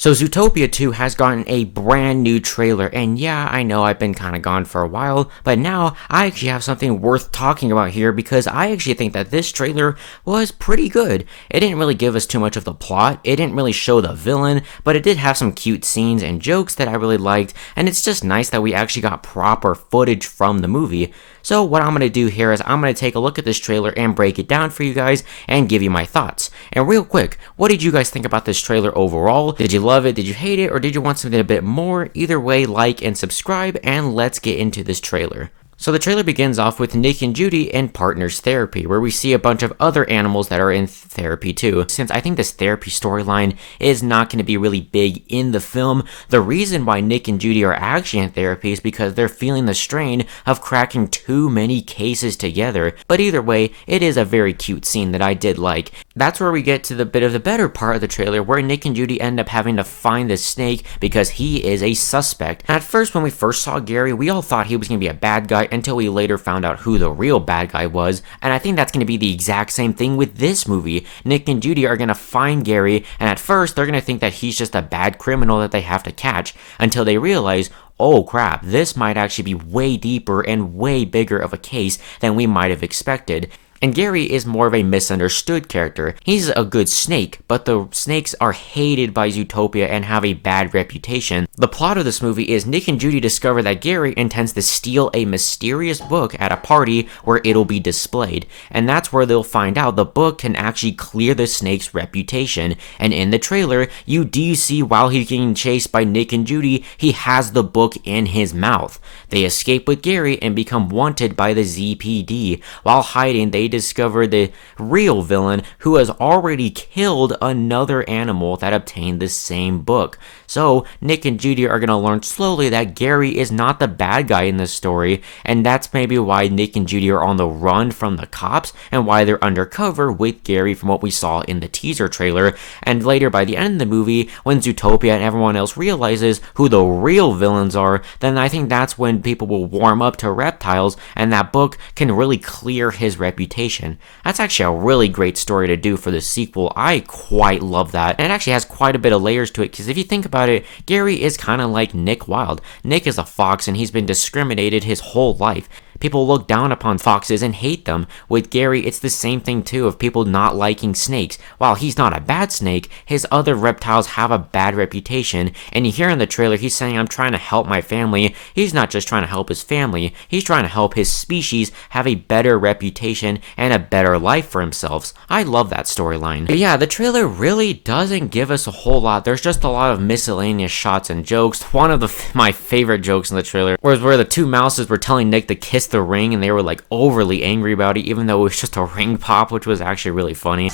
So Zootopia 2 has gotten a brand new trailer, and yeah, I know I've been kind of gone for a while, but now I actually have something worth talking about here because I actually think that this trailer was pretty good. It didn't really give us too much of the plot, it didn't really show the villain, but it did have some cute scenes and jokes that I really liked, and it's just nice that we actually got proper footage from the movie. So what I'm going to do here is I'm going to take a look at this trailer and break it down for you guys and give you my thoughts. And real quick, what did you guys think about this trailer overall? Did you love it? Did you hate it? Or did you want something a bit more? Either way, like and subscribe, and let's get into this trailer. So the trailer begins off with Nick and Judy in partners therapy, where we see a bunch of other animals that are in therapy too. Since I think this therapy storyline is not going to be really big in the film, the reason why Nick and Judy are actually in therapy is because they're feeling the strain of cracking too many cases together. But either way, it is a very cute scene that I did like. That's where we get to the bit of the better part of the trailer, where Nick and Judy end up having to find the snake because he is a suspect. At first, when we first saw Gary, we all thought he was going to be a bad guy until we later found out who the real bad guy was, and I think that's going to be the exact same thing with this movie. Nick and Judy are going to find Gary, and at first they're going to think that he's just a bad criminal that they have to catch, until they realize, oh crap, this might actually be way deeper and way bigger of a case than we might have expected. And Gary is more of a misunderstood character. He's a good snake, but the snakes are hated by Zootopia and have a bad reputation. The plot of this movie is Nick and Judy discover that Gary intends to steal a mysterious book at a party where it'll be displayed. And that's where they'll find out the book can actually clear the snake's reputation. And in the trailer, you do see while he's getting chased by Nick and Judy, he has the book in his mouth. They escape with Gary and become wanted by the ZPD. While hiding, they discover the real villain who has already killed another animal that obtained the same book. So Nick and Judy are going to learn slowly that Gary is not the bad guy in this story, and that's maybe why Nick and Judy are on the run from the cops and why they're undercover with Gary from what we saw in the teaser trailer. And later, by the end of the movie, when Zootopia and everyone else realizes who the real villains are, then I think that's when people will warm up to reptiles, and that book can really clear his reputation. That's actually a really great story to do for the sequel. I quite love that. And it actually has quite a bit of layers to it, because if you think about it, Gary is kind of like Nick Wilde. Nick is a fox and he's been discriminated his whole life. People look down upon foxes and hate them. With Gary, it's the same thing too, of people not liking snakes. While he's not a bad snake, his other reptiles have a bad reputation, and you hear in the trailer he's saying, I'm trying to help my family. He's not just trying to help his family, he's trying to help his species have a better reputation and a better life for themselves. I love that storyline. But yeah, the trailer really doesn't give us a whole lot. There's just a lot of miscellaneous shots and jokes. One of my favorite jokes in the trailer was where the two mouses were telling Nick to kiss the ring, and they were like overly angry about it, even though it was just a ring pop, which was actually really funny.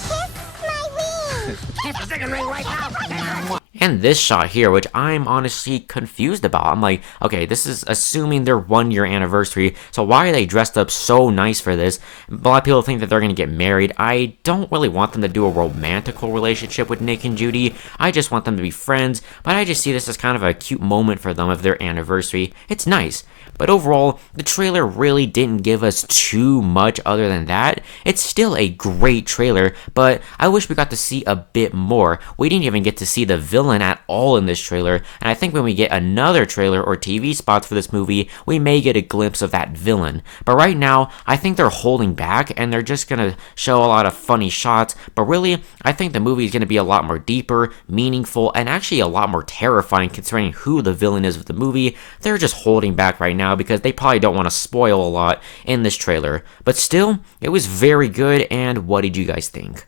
And this shot here, which I'm honestly confused about. I'm like, okay, this is assuming their 1-year anniversary, so why are they dressed up so nice for this? A lot of people think that they're gonna get married. I don't really want them to do a romantical relationship with Nick and Judy. I just want them to be friends, but I just see this as kind of a cute moment for them of their anniversary. It's nice. But overall, the trailer really didn't give us too much other than that. It's still a great trailer, but I wish we got to see a bit more. We didn't even get to see the villain at all in this trailer, and I think when we get another trailer or TV spots for this movie, we may get a glimpse of that villain. But right now, I think they're holding back, and they're just gonna show a lot of funny shots, but really, I think the movie is gonna be a lot more deeper, meaningful, and actually a lot more terrifying considering who the villain is of the movie. They're just holding back right now because they probably don't want to spoil a lot in this trailer. But still, it was very good, and what did you guys think?